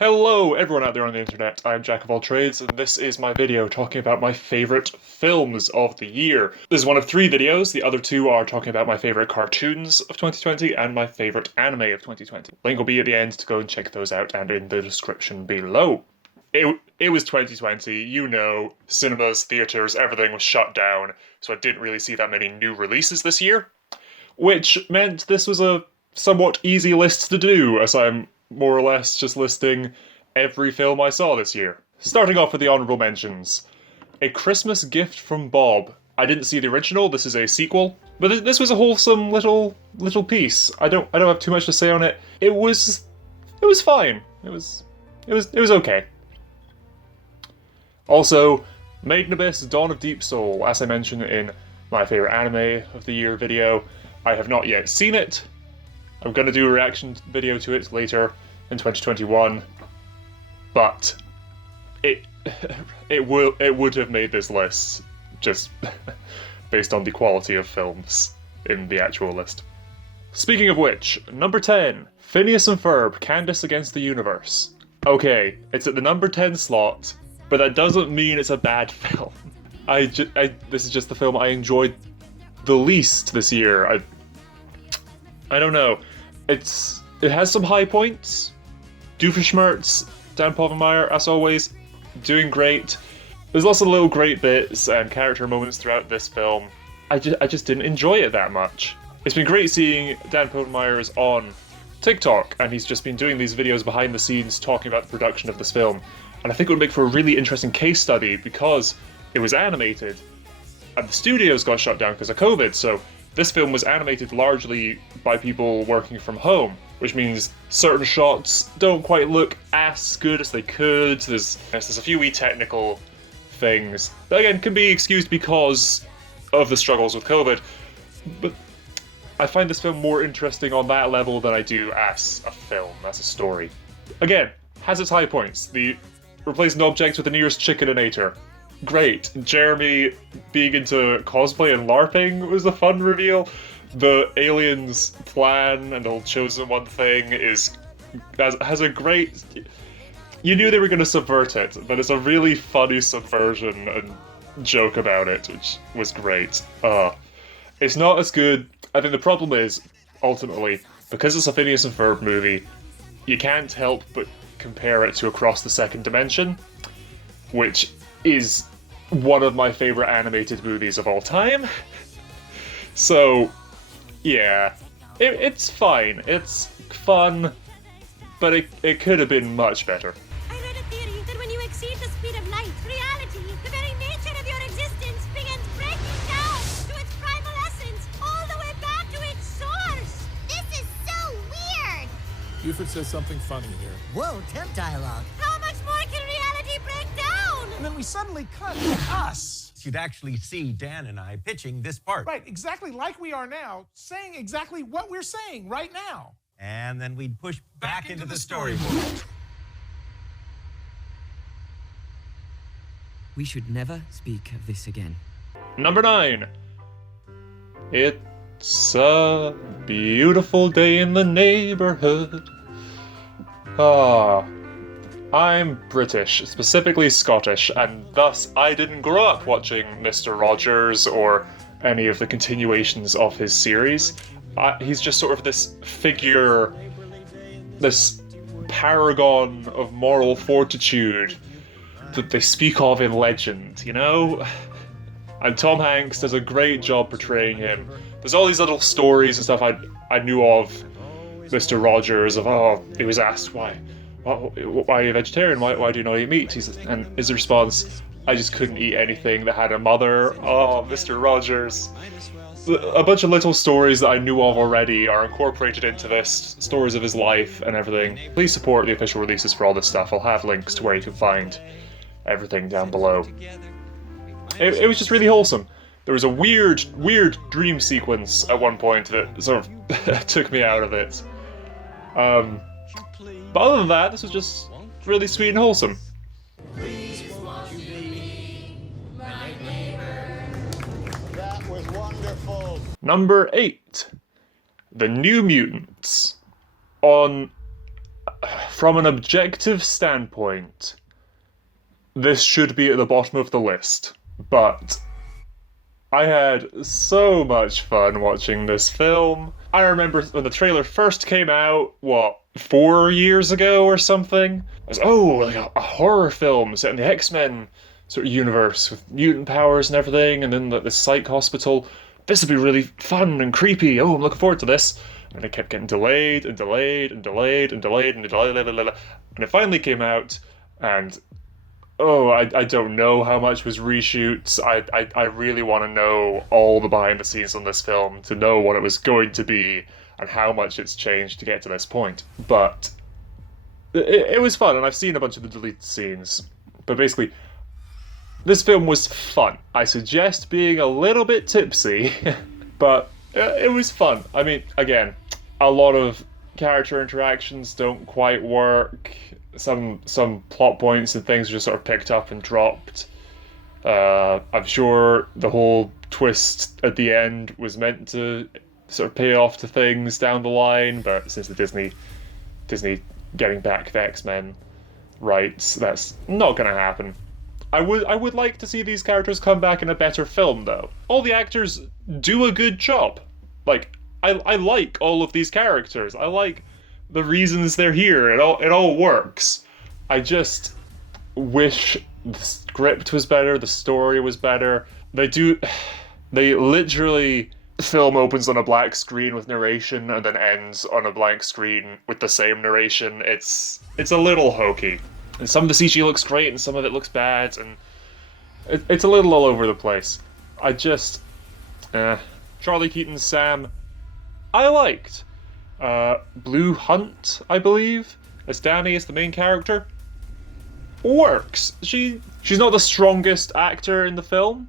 Hello everyone out there on the internet, I'm Jack of all trades, and this is my video talking about my favourite films of the year. This is one of three videos, the other two are talking about my favourite cartoons of 2020 and my favourite anime of 2020. Link will be at the end to go and check those out and in the description below. It was 2020, you know, cinemas, theatres, everything was shut down, so I didn't really see that many new releases this year, which meant this was a somewhat easy list to do, as I'm more or less just listing every film I saw this year. Starting off with the honourable mentions. A Christmas Gift from Bob. I didn't see the original, this is a sequel, but this was a wholesome little piece. I don't have too much to say on it. It was fine. It was okay. Also, Made in Abyss Dawn of Deep Soul, as I mentioned in my favourite anime of the year video. I have not yet seen it. I'm going to do a reaction video to it later in 2021, but it would have made this list just based on the quality of films in the actual list. Speaking of which, number 10, Phineas and Ferb, Candace Against the Universe. Okay, it's at the number 10 slot, but that doesn't mean it's a bad film. This is just the film I enjoyed the least this year. I don't know. It has some high points. Doofenshmirtz, Dan Povenmire, as always, doing great. There's lots of little great bits and character moments throughout this film. I just didn't enjoy it that much. It's been great seeing Dan Povenmire is on TikTok, and he's just been doing these videos behind the scenes talking about the production of this film. And I think it would make for a really interesting case study because it was animated, and the studios got shut down because of COVID, so this film was animated largely by people working from home, which means certain shots don't quite look as good as they could. There's a few wee technical things that, again, can be excused because of the struggles with COVID, but I find this film more interesting on that level than I do as a film, as a story. Again, has its high points. The replacing objects with the nearest chicken-inator. Great. Jeremy being into cosplay and LARPing was a fun reveal. The aliens' plan and the whole chosen one thing has a great... You knew they were going to subvert it, but it's a really funny subversion and joke about it, which was great. It's not as good. I think the problem is, ultimately, because it's a Phineas and Ferb movie, you can't help but compare it to Across the Second Dimension, which is one of my favourite animated movies of all time. So, yeah, it's fine. It's fun, but it could have been much better. I read a theory that when you exceed the speed of light, reality, the very nature of your existence, begins breaking down to its primal essence, all the way back to its source. This is so weird! Buford says something funny here. Whoa, temp dialogue. How much more can reality break down? And then we suddenly cut to us. You'd actually see Dan and I pitching this part. Right, exactly like we are now, saying exactly what we're saying right now. And then we'd push back into the storyboard. We should never speak of this again. Number 9. It's a beautiful day in the neighborhood. I'm British, specifically Scottish, and thus I didn't grow up watching Mr. Rogers or any of the continuations of his series. He's just sort of this figure, this paragon of moral fortitude that they speak of in legend, you know? And Tom Hanks does a great job portraying him. There's all these little stories and stuff I knew of Mr. Rogers, of, he was asked why are you a vegetarian? Why do you not eat meat? And his response, I just couldn't eat anything that had a mother. Oh, Mr. Rogers. A bunch of little stories that I knew of already are incorporated into this, stories of his life and everything. Please support the official releases for all this stuff. I'll have links to where you can find everything down below. It was just really wholesome. There was a weird dream sequence at one point that sort of took me out of it. But other than that, this was just really sweet and wholesome. That was wonderful. Number 8. The New Mutants. On from an objective standpoint, this should be at the bottom of the list, but I had so much fun watching this film. I remember when the trailer first came out, 4 years ago or something? I was, like a horror film set in the X-Men sort of universe with mutant powers and everything, and then the psych hospital. This would be really fun and creepy. Oh, I'm looking forward to this. And it kept getting delayed and delayed and delayed and delayed and delayed. And it finally came out, and I don't know how much was reshoots. I really want to know all the behind the scenes on this film to know what it was going to be and how much it's changed to get to this point. But it was fun, and I've seen a bunch of the deleted scenes. But basically, this film was fun. I suggest being a little bit tipsy, but it was fun. I mean, again, a lot of character interactions don't quite work. Some plot points and things are just sort of picked up and dropped. I'm sure the whole twist at the end was meant to sort of pay off to things down the line, but since the Disney getting back the X-Men rights, that's not going to happen. I would like to see these characters come back in a better film, though. All the actors do a good job. Like, I like all of these characters. I like the reasons they're here. It all works. I just wish the script was better, the story was better. They literally, the film opens on a black screen with narration and then ends on a blank screen with the same narration. It's a little hokey. And some of the CG looks great and some of it looks bad, and it's a little all over the place. Charlie Keaton's Sam, I liked. Blue Hunt, I believe, as Danny is the main character, works. She's not the strongest actor in the film,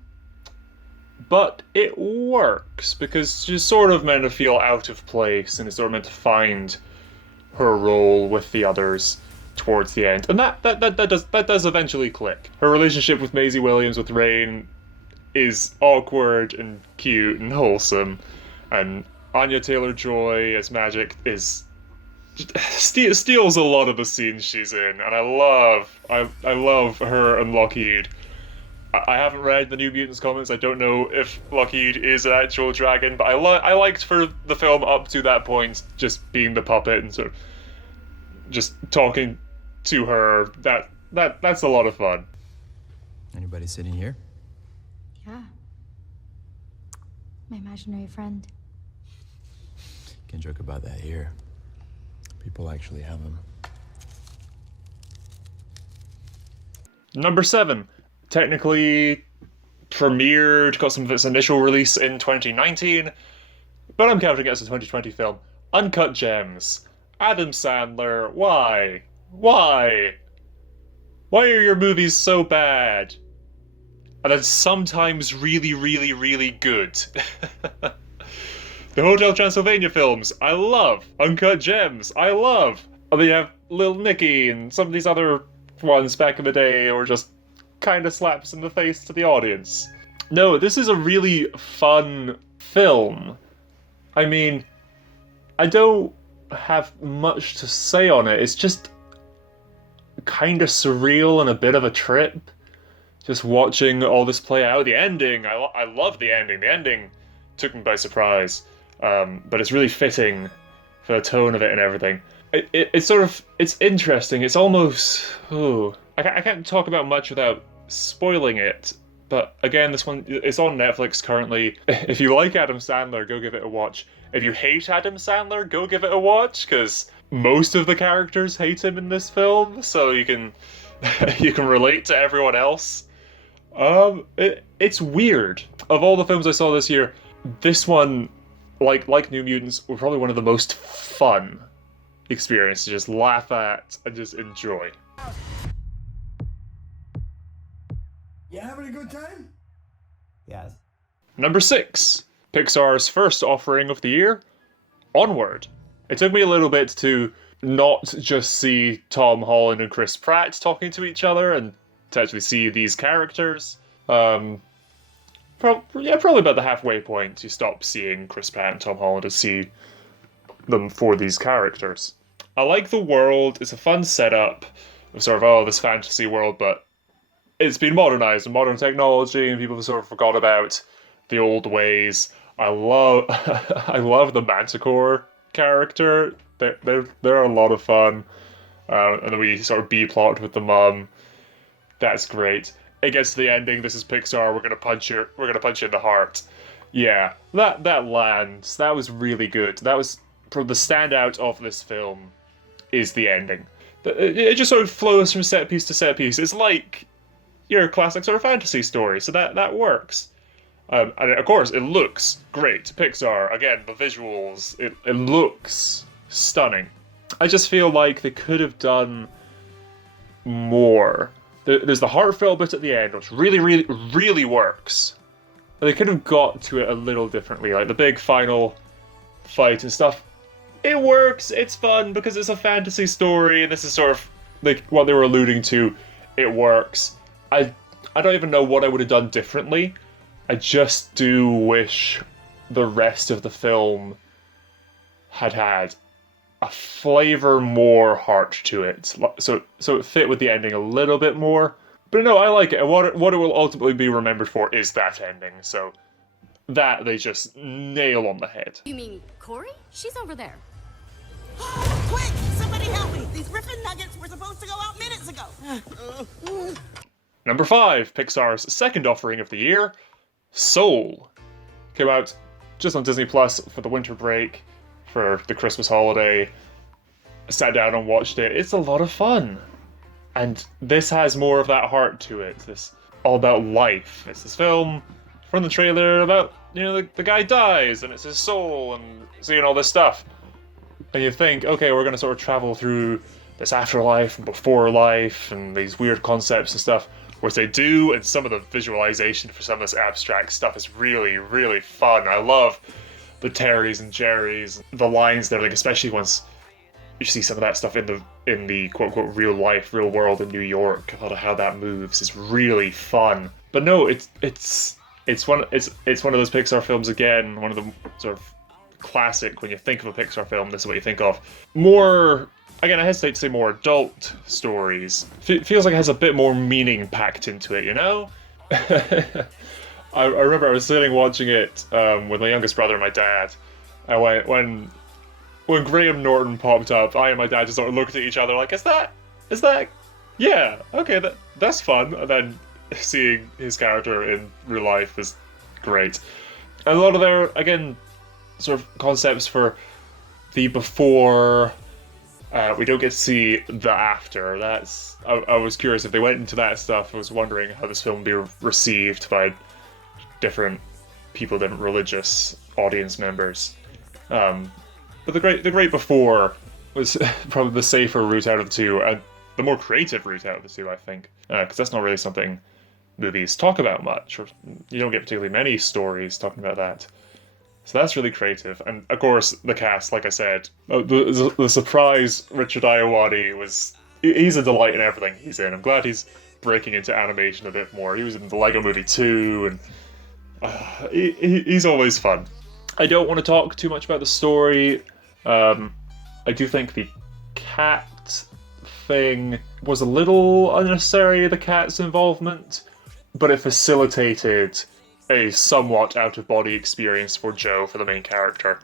but it works because she's sort of meant to feel out of place and is sort of meant to find her role with the others towards the end, and that does eventually click. Her relationship with Maisie Williams, with Rain, is awkward and cute and wholesome, and Anya Taylor-Joy as Magic steals a lot of the scenes she's in, and I love her and Lockheed. I haven't read the New Mutants comics. I don't know if Lockheed is an actual dragon, but I liked for the film up to that point just being the puppet and sort of just talking to her. That's a lot of fun. Anybody sitting here? Yeah. My imaginary friend. Can't joke about that here. People actually have them. Number 7. Technically premiered, got some of its initial release in 2019, but I'm counting it as a 2020 film. Uncut Gems. Adam Sandler, why? Why? Why are your movies so bad? And then sometimes really, really, really good. The Hotel Transylvania films, I love. Uncut Gems, I love. And then you have Lil Nicky and some of these other ones back in the day, or just kind of slaps in the face to the audience. No, this is a really fun film. I mean, I don't have much to say on it. It's just kind of surreal and a bit of a trip. Just watching all this play out. The ending, I love the ending. The ending took me by surprise. But it's really fitting for the tone of it and everything. It's interesting. It's almost... I can't talk about much without spoiling it. But again, this one, it's on Netflix currently. If you like Adam Sandler, go give it a watch. If you hate Adam Sandler, go give it a watch, because most of the characters hate him in this film, so you can relate to everyone else. It's weird. Of all the films I saw this year, this one, like New Mutants, were probably one of the most fun experiences to just laugh at and just enjoy. You having a good time? Yes. Number 6, Pixar's first offering of the year, Onward. It took me a little bit to not just see Tom Holland and Chris Pratt talking to each other and to actually see these characters. Probably about the halfway point you stop seeing Chris Pratt and Tom Holland and see them for these characters. I like the world. It's a fun setup of sort of, oh, this fantasy world, but it's been modernized with modern technology, and people have sort of forgot about the old ways. I love, I love the Manticore character. They're a lot of fun. And then we sort of B-plot with the mum. That's great. It gets to the ending. This is Pixar. We're gonna punch you in the heart. Yeah, that lands. That was really good. That was probably the standout of this film. Is the ending. It just sort of flows from set piece to set piece. It's like your classic sort of fantasy story, so that works. And of course, it looks great. Pixar, again, the visuals, it looks stunning. I just feel like they could have done more. There's the heartfelt bit at the end, which really works. They could have got to it a little differently, like the big final fight and stuff. It works, it's fun, because it's a fantasy story, and this is sort of like what they were alluding to. It works. I don't even know what I would have done differently. I just do wish the rest of the film had a flavor more heart to it. So it fit with the ending a little bit more. But no, I like it, and what it will ultimately be remembered for is that ending, so that they just nail on the head. You mean Corey? She's over there. Quick! Somebody help me! These Riffin nuggets were supposed to go out minutes ago! Number 5, Pixar's second offering of the year, Soul. Came out just on Disney Plus for the winter break, for the Christmas holiday. I sat down and watched it. It's a lot of fun. And this has more of that heart to it. This all about life. It's this film from the trailer about, the guy dies and it's his soul and seeing all this stuff. And you think, okay, we're going to sort of travel through this afterlife and before life and these weird concepts and stuff, which they do, and some of the visualization for some of this abstract stuff is really, really fun. I love the Terrys and Jerrys, the lines there, like especially once you see some of that stuff in the quote-unquote real life, real world in New York. A lot of how that moves is really fun. But no, it's one of those Pixar films again, one of the sort of classic, when you think of a Pixar film, this is what you think of. More, again, I hesitate to say more adult stories. Feels like it has a bit more meaning packed into it, I remember I was sitting watching it with my youngest brother and my dad, and when Graham Norton popped up, I and my dad just sort of looked at each other like, is that, yeah, okay, that's fun. And then seeing his character in real life is great. And a lot of their, again, sort of concepts for the before, we don't get to see the after. I was curious if they went into that stuff. I was wondering how this film would be received by different people, different religious audience members. But the great before was probably the safer route out of the two, and the more creative route out of the two, I think, because that's not really something movies talk about much, or you don't get particularly many stories talking about that. So that's really creative. And of course, the cast, like I said, the surprise Richard Ayoade he's a delight in everything he's in. I'm glad he's breaking into animation a bit more. He was in the Lego Movie 2, and he's always fun. I don't want to talk too much about the story. I do think the cat thing was a little unnecessary, the cat's involvement, but it facilitated a somewhat out-of-body experience for Joe, for the main character,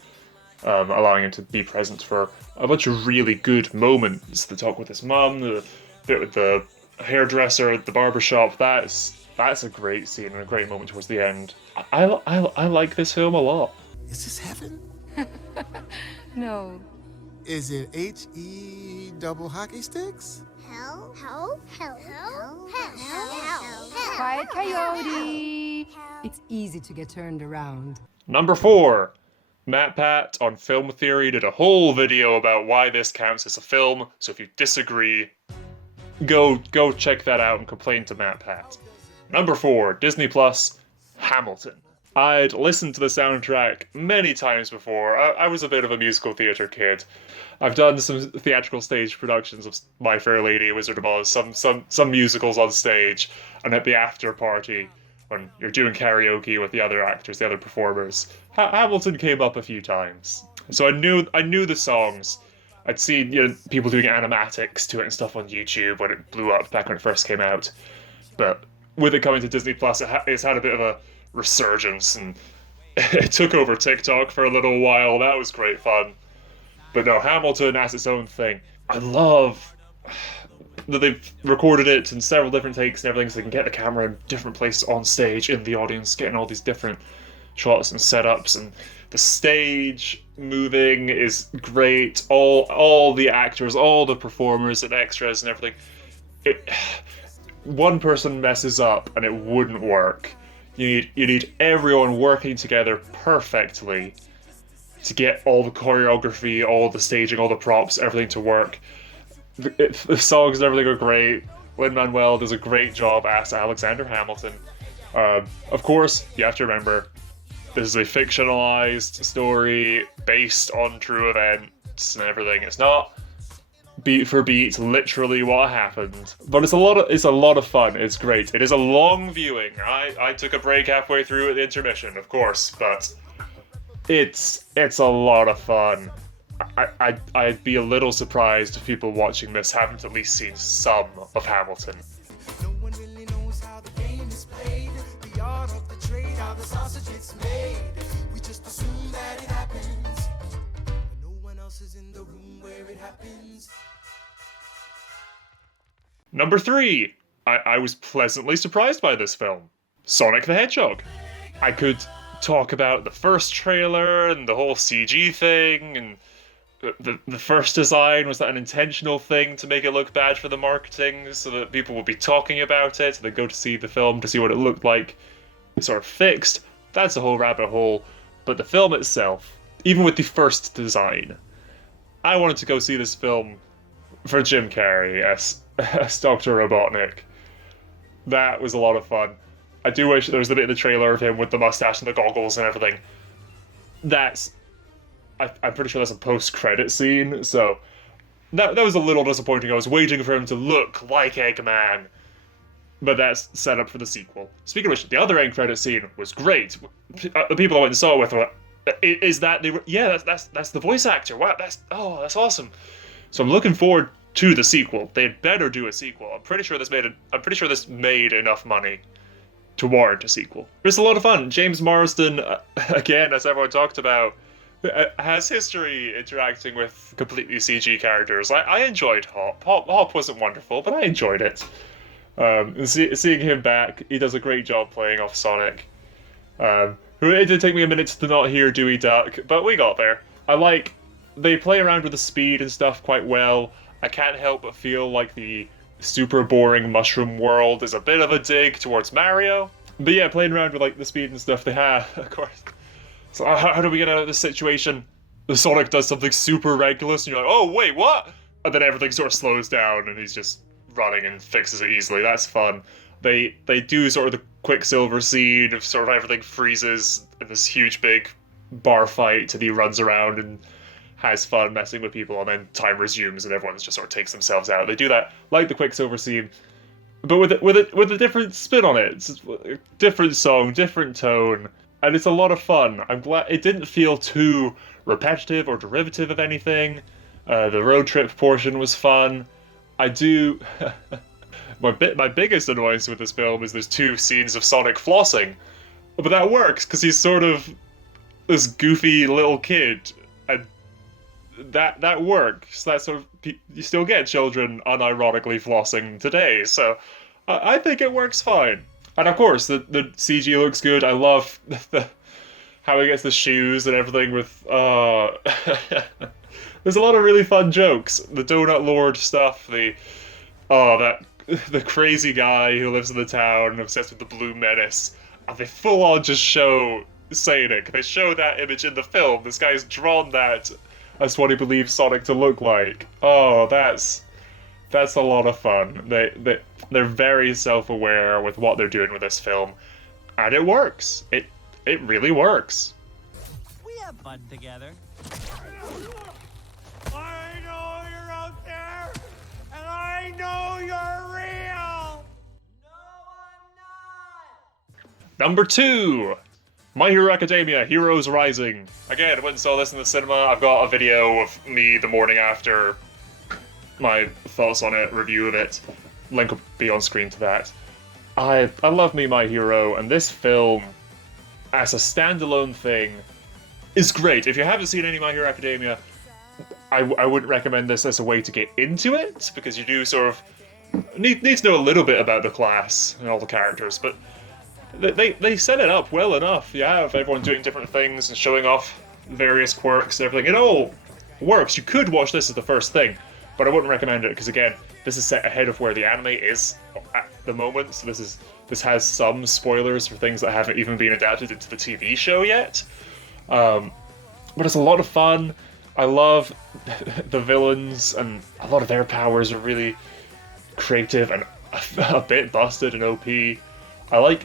allowing him to be present for a bunch of really good moments. The talk with his mum, the bit with the hairdresser at the barbershop, that's a great scene and a great moment towards the end. I like this film a lot. Is this heaven? No. Is it H-E double hockey sticks? Hell, hell, hell, hell, hell, hell, Quiet coyote. It's easy to get turned around. Number 4. Matt Pat on Film Theory did a whole video about why this counts as a film, so if you disagree, go check that out and complain to Matt Pat. Number 4, Disney Plus, Hamilton. I'd listened to the soundtrack many times before. I was a bit of a musical theatre kid. I've done some theatrical stage productions of My Fair Lady, Wizard of Oz, some musicals on stage, and at the after party, when you're doing karaoke with the other actors, the other performers, Hamilton came up a few times. So I knew the songs, I'd seen, you know, people doing animatics to it and stuff on YouTube when it blew up back when it first came out. But with it coming to Disney Plus, it's had a bit of a resurgence, and it took over TikTok for a little while. That was great fun. But no, Hamilton as its own thing. I love that they've recorded it in several different takes and everything, so they can get the camera in different places on stage, in the audience, getting all these different shots and setups, and the stage moving is great. All the actors, all the performers and extras and everything. One person messes up and it wouldn't work. You need everyone working together perfectly to get all the choreography, all the staging, all the props, everything to work. The songs and everything are great. Lin-Manuel does a great job as Alexander Hamilton. Of course, you have to remember, this is a fictionalized story based on true events and everything. It's not beat for beat literally what happened, but it's a lot of fun. It's great. It is a long viewing. I took a break halfway through at the intermission, of course, but it's a lot of fun. I'd be a little surprised if people watching this haven't at least seen some of Hamilton. No one really knows how the game is played, the art of the trade, how the sausage gets made. We just assume that it happens, but no one else is in the room where it happens. Number 3. I was pleasantly surprised by this film. Sonic the Hedgehog. I could talk about the first trailer and the whole CG thing, and the first design, was that an intentional thing to make it look bad for the marketing so that people would be talking about it, so they go to see the film to see what it looked like sort of fixed? That's a whole rabbit hole. But the film itself, even with the first design, I wanted to go see this film for Jim Carrey as Dr. Robotnik. That was a lot of fun. I do wish there was a bit in the trailer of him with the mustache and the goggles and everything. I'm pretty sure that's a post-credit scene, so that was a little disappointing. I was waiting for him to look like Eggman, but that's set up for the sequel. Speaking of which, the other end credit scene was great. The people I went and saw it with were, is that they were, yeah, that's the voice actor. Wow, that's awesome. So I'm looking forward to the sequel. They'd better do a sequel. I'm pretty sure this made enough money to warrant a sequel. It's a lot of fun. James Marsden, again, as everyone talked about, has history interacting with completely CG characters. I enjoyed Hop. Hop wasn't wonderful, but I enjoyed it. Seeing him back, he does a great job playing off Sonic. It did take me a minute to not hear Dewey Duck, but we got there. They play around with the speed and stuff quite well. I can't help but feel like the super boring mushroom world is a bit of a dig towards Mario. But yeah, playing around with like the speed and stuff they have, of course. So how do we get out of this situation? The Sonic does something super reckless, and you're like, oh wait, what? And then everything sort of slows down, and he's just running and fixes it easily. That's fun. They do sort of the Quicksilver scene of sort of everything freezes in this huge big bar fight, and he runs around and has fun messing with people, and then time resumes and everyone just sort of takes themselves out. They do that like the Quicksilver scene, but with a different spin on it. It's a different song, different tone, and it's a lot of fun. I'm glad it didn't feel too repetitive or derivative of anything. The road trip portion was fun. I do. My biggest annoyance with this film is there's 2 scenes of Sonic flossing, but that works because he's sort of this goofy little kid, and that works. That sort of, you still get children unironically flossing today, so I think it works fine. And of course, the CG looks good. I love how he gets the shoes and everything with. There's a lot of really fun jokes. The Donut Lord stuff. The crazy guy who lives in the town, obsessed with the Blue Menace. And they full on just show Sonic. They show that image in the film. This guy's drawn that as what he believes Sonic to look like. Oh, that's a lot of fun. They're very self-aware with what they're doing with this film, and it works. It really works. We have fun together. I know you're out there, and I know you're real. Number 2. My Hero Academia, Heroes Rising. Again, I went and saw this in the cinema. I've got a video of me the morning after, my thoughts on it, review of it. Link will be on screen to that. I love me My Hero, and this film, as a standalone thing, is great. If you haven't seen any My Hero Academia, I wouldn't recommend this as a way to get into it, because you do sort of need to know a little bit about the class and all the characters, but they set it up well enough. You have everyone doing different things and showing off various quirks and everything. It all works. You could watch this as the first thing, but I wouldn't recommend it because, again, this is set ahead of where the anime is at the moment, so this has some spoilers for things that haven't even been adapted into the TV show yet. But it's a lot of fun. I love the villains, and a lot of their powers are really creative and a bit busted and OP. I like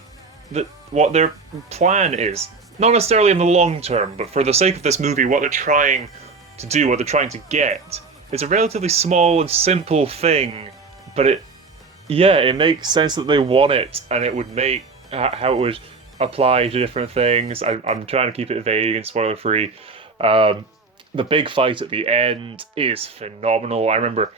what their plan is. Not necessarily in the long term, but for the sake of this movie, what they're trying to do, what they're trying to get, it's a relatively small and simple thing, but it makes sense that they want it, and it would make how it would apply to different things. I'm trying to keep it vague and spoiler-free. The big fight at the end is phenomenal. I remember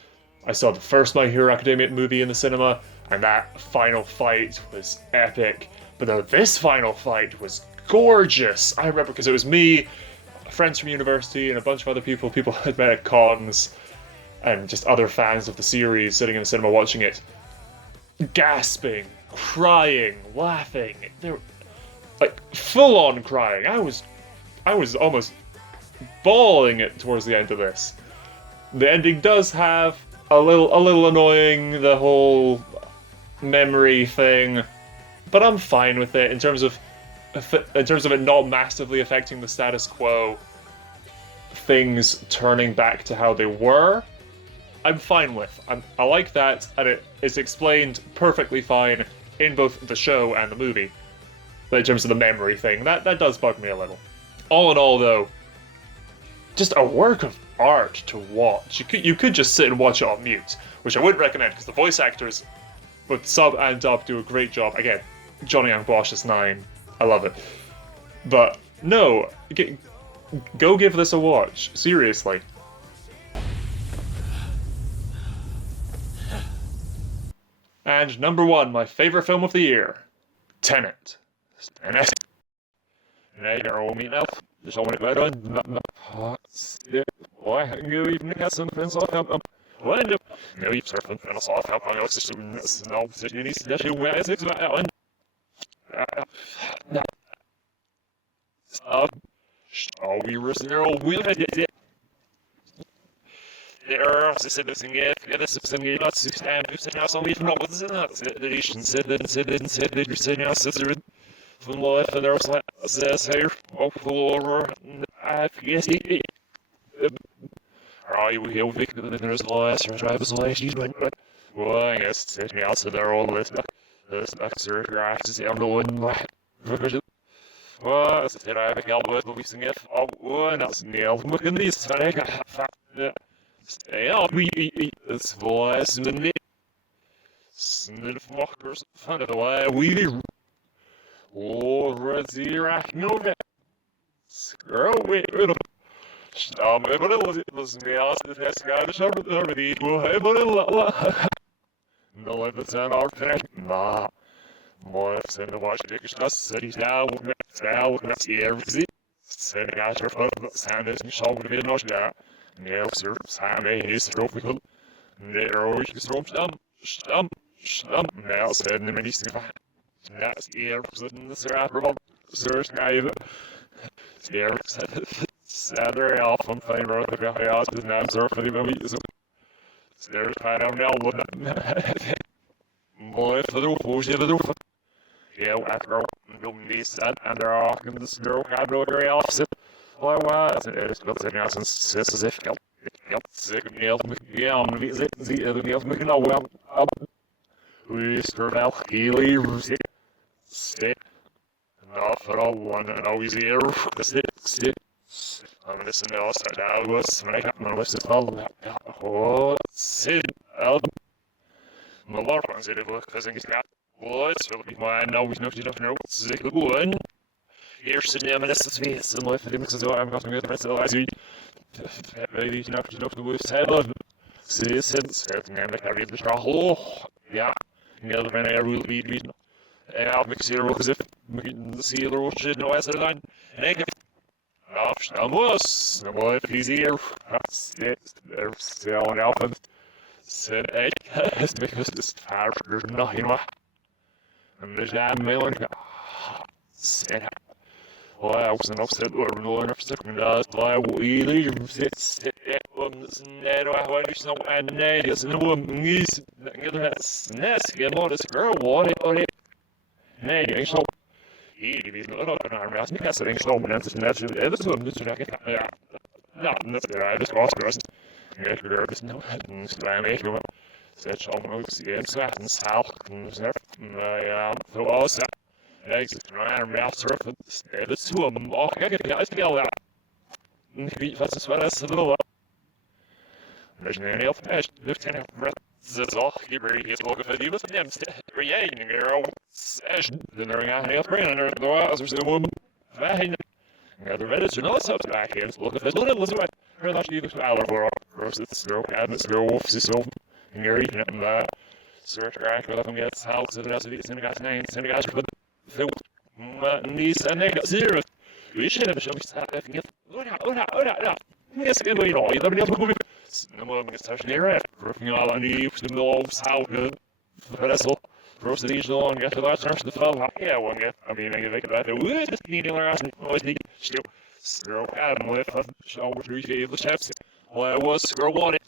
I saw the first My Hero Academia movie in the cinema, and that final fight was epic. But then this final fight was gorgeous. I remember because it was me, friends from university, and a bunch of other people I'd met at cons, and just other fans of the series sitting in the cinema watching it, gasping, crying, laughing. They were like full on crying. I was almost bawling it towards the end of this. The ending does have a little annoying, the whole memory thing, but I'm fine with it in terms of it not massively affecting the status quo, things turning back to how they were. I'm fine with. I like that, and it is explained perfectly fine in both the show and the movie. But in terms of the memory thing, that does bug me a little. All in all, though, just a work of art to watch. You could just sit and watch it on mute, which I wouldn't recommend because the voice actors, both sub and dub, do a great job. Again, Johnny Young Bosch is 9. I love it. But no, go give this a watch. Seriously. And number 1, my favorite film of the year, Tenet. Tenet. There's only better on why you even have some friends off him. When no, you surfing and off help on your system. No, you need to do where is it? Oh, we were zero. We'll have it. There are citizens here, the citizens not to stand, who said, so we've not what's in that. The nation said, you're saying, now, sister. From life, and there was like, says here, over, I guess he. Are you here, Vic? There's a last, or driver's license, but, well, I guess it's me out, so they're all this back, sir, graphs, I'm the one, well, it's a I have a gal with Louis and if, oh, that's Neil, look at these, stay out, we eat this voice, and the fuckers, fun of the way, we. Razzirak, no that. Screw it, stop me, but it was me, I said, that's got to show the remedy. Well, hey, but no, let the sound our thing. Nah. More send the watch, take a shot, city down, let's see everything. Sending out your foot, sound is show with the nose down. No, sir, Sam, he's tropical. There, you can stump. Now, send him anything. That's here, sitting the cerebral search guy. Here, Saturday off on favor of the guy out to now surfing the movies. There's I don't know what boy for the roof, the roof. Yeah, after this and they're all in the snow, I know very opposite. Why was it? It's got something else and says as if got sick of nails. Yeah, I'm the other nails making a well. We start out Healy. Sit. Not for all one and always here. Sit. I'm listening to us. I was when I got my list all. Oh, sit. My lord wants it because he's got what's really why I know we know you don't know. Sick of one. Eerst in de Swiss, en lief, die moet zo aan gaan met de laatste. Weet je nog de woest hebben? Ze het namelijk daar weer de straal. Ja, ja, dat ben ik er wie. En I'll mix hier ook eens if we see the road shit no as the line. En ik snel was, well if he's here, there's still an elephant. Said it's because this fire there's nothing more. And there's that mailing. Said, well, I was an upset or no enough second does why we leave sit on net I want to know and is no woman is nest get more this girl what it nee ik zo hier is nog een arm als ik het zeg zo maar dat is net zo even zo dus ja nou dat is er dus was ik er dus nou slaan ik maar zet zo maar ook zie ik zegt een zaal ja zoals ik zeg maar arm als surfen dat is zo maar kijk ja is wel ja ik weet wat is wat is dat wel dus nee heel fast lukt en that's all. You bring his local for you with them. Reading girl. Session. Then they're out here praying or the eyes or some woman. Fine. Got the Reddit and all this up back here. Look at this little listen. Her last you was hour for first it's no cabinets no wolves is open. And you're eating it and search rack with them gets house of the rest of these guys names. And guys put the these and they got zero. We should have shown me stuff if you get. Oh, yes, again, we know. You never know. No more than touching the air. Working all on the wolves, how good. The vessel. First of these long, get the last turn to the fell. Yeah, one get. I mean, I think about the wood, just needing their ass and always need still. Stroke Adam with a show with 3 favorite steps. Well, I was girl wanted.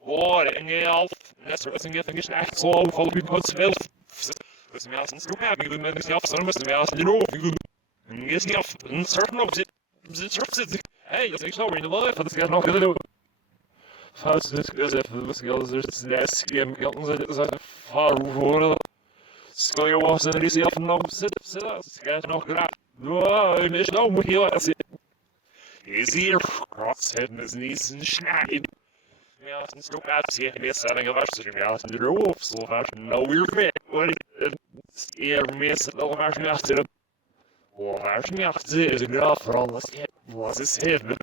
What and elf. That's what I'm getting. It's not so full of people. Listen, me out and stroke happy. Even when it's the officer, listen me out and you know. And guess the officer, and certain opposite. Hey, dat is zo in de live, dat is nog heel leuk. Vast is even wat skills is net skim gelden ze dat is far voor. Skal je was en die zelf nog zit dat gaat nog graag. Wow, is nou moet je laten zien. Is hier cross head is niet een schneid. Ja, het is ook uit zich weer setting of us ja, het is er op zo vaak nou weer fit. Wat is mis het al maar naast het. Waar je acht is een graf voor alles. Was is hidden.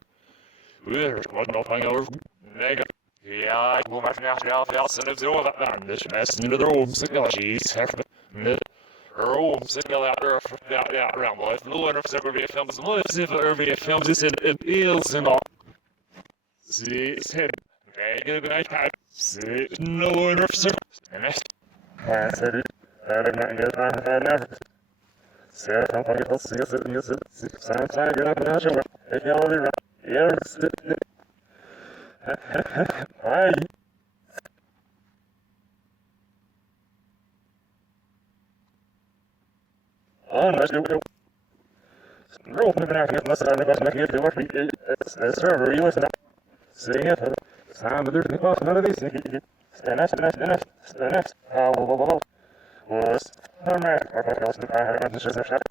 Weer wat nog hangover. Nee. Ja, ik moet maar vandaag zelf wel zijn zo wat aan. Dus best in de droom psychologies hebben. Met droom psychologisch ja, ramble. If no one of several weer films lives if er weer films is in eels en al. Zie is hidden. Kijk het bij tijd. Zie no one of several. En echt. Ja, zeg het. Dat ik maar niet aan het never. Sarah, I'm going to see it. Sometimes get up and out your way. If y'all be right, yeah, hi. Oh, nice to go. No, I'm going to unless I'm going to make it to work. It's server, you listen up. Sitting it. Time to do the cost, none of these. Stand next. Was her man, or I was the fire, and just a shot.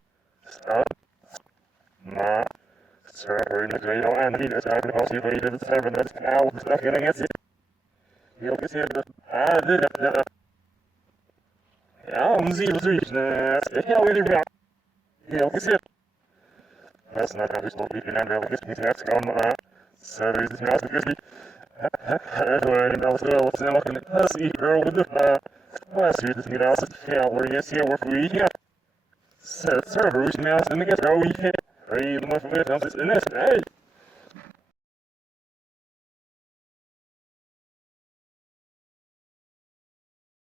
Stop. Ma. Sir, we're in the great old and he is going to cost you for you to the servant that's now stuck in against it. You'll get here, but I did it. Ja, om 7 uur. Ik ga weer weer. Heel gezien. Dat is net als ik in een wel is niet echt kan maar. Zo is het naast de kwestie. En dan zo wat snel kunnen. Dat is girl with the was hier dus niet als het geld waar je hier wordt wie ja. Zet server is naast en ik heb er wie. Hey, de man van weer dan is in het. Hey.